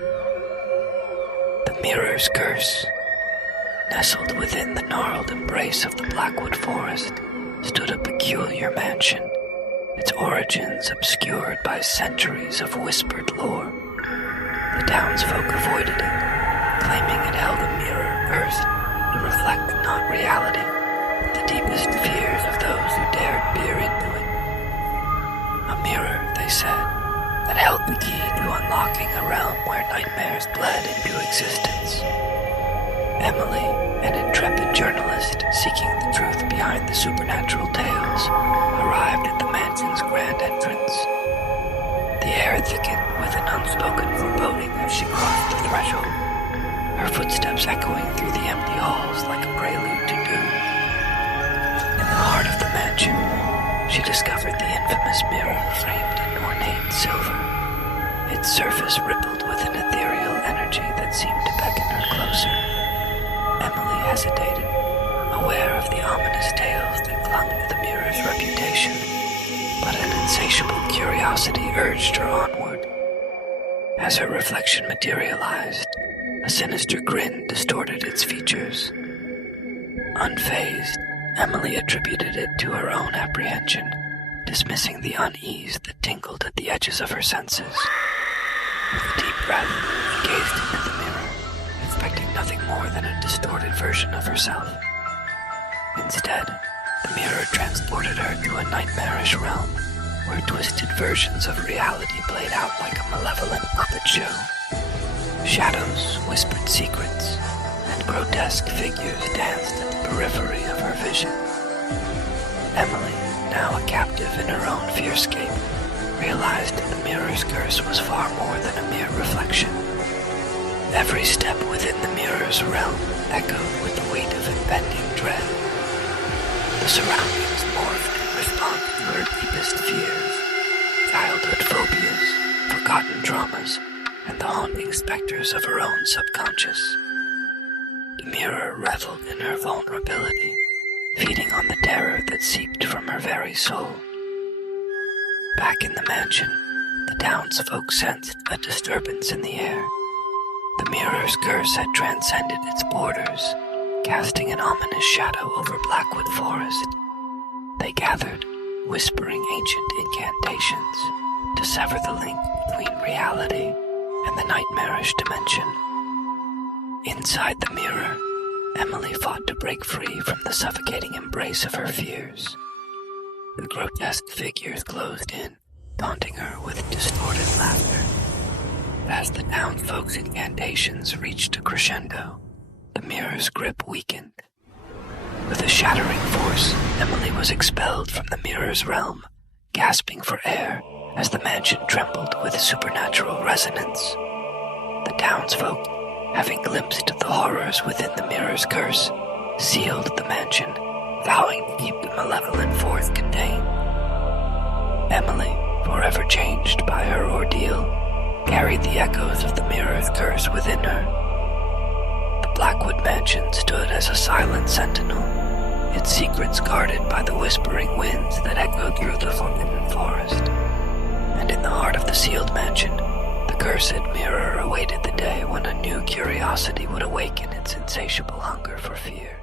The Mirror's Curse. Nestled within the gnarled embrace of the Blackwood Forest stood a peculiar mansion, its origins obscured by centuries of whispered lore. The townsfolk avoided it, claiming it held a mirror cursed to reflect not reality, but the deepest fears of those who dared peer into it. A mirror, they said, that held the key to unlocking a realm where nightmares bled into existence. Emily, an intrepid journalist seeking the truth behind the supernatural tales, arrived at the mansion's grand entrance. The air thickened with an unspoken foreboding as she crossed the threshold, her footsteps echoing through the empty halls like a prelude to doom. In the heart of the mansion, she discovered the infamous mirror framed in ornate silver. Its surface rippled with an ethereal energy that seemed to beckon her closer. Emily hesitated, aware of the ominous tales that clung to the mirror's reputation, but an insatiable curiosity urged her onward. As her reflection materialized, a sinister grin distorted its features. Unfazed, Emily attributed it to her own apprehension, dismissing the unease that tingled at the edges of her senses. With a deep breath, she gazed into the mirror, expecting nothing more than a distorted version of herself. Instead, the mirror transported her to a nightmarish realm, where twisted versions of reality played out like a malevolent puppet show. Shadows whispered secrets, and grotesque figures danced at the periphery of her vision. Emily, now a captive in her own fearscape, realized that the mirror's curse was far more than a mere reflection. Every step within the mirror's realm echoed with the weight of impending dread. The surroundings morphed in response to her deepest fears, childhood phobias, forgotten traumas, and the haunting specters of her own subconscious. The mirror reveled in her vulnerability, feeding on the terror that seeped from her very soul. Back in the mansion, the townsfolk sensed a disturbance in the air. The mirror's curse had transcended its borders, casting an ominous shadow over Blackwood Forest. They gathered, whispering ancient incantations to sever the link between reality and the nightmarish dimension. Inside the mirror, Emily fought to break free from the suffocating embrace of her fears. The grotesque figures closed in, taunting her with distorted laughter. As the townsfolk's incantations reached a crescendo, the mirror's grip weakened. With a shattering force, Emily was expelled from the mirror's realm, gasping for air as the mansion trembled with supernatural resonance. The townsfolk, having glimpsed the horrors within the mirror's curse, sealed the mansion, vowing to keep the malevolent forth contained. Emily, forever changed by her ordeal, carried the echoes of the mirror's curse within her. The Blackwood mansion stood as a silent sentinel, its secrets guarded by the whispering winds that echoed through the forbidden forest. And in the heart of the sealed mansion, the cursed mirror awaited the day when a new curiosity would awaken its insatiable hunger for fear.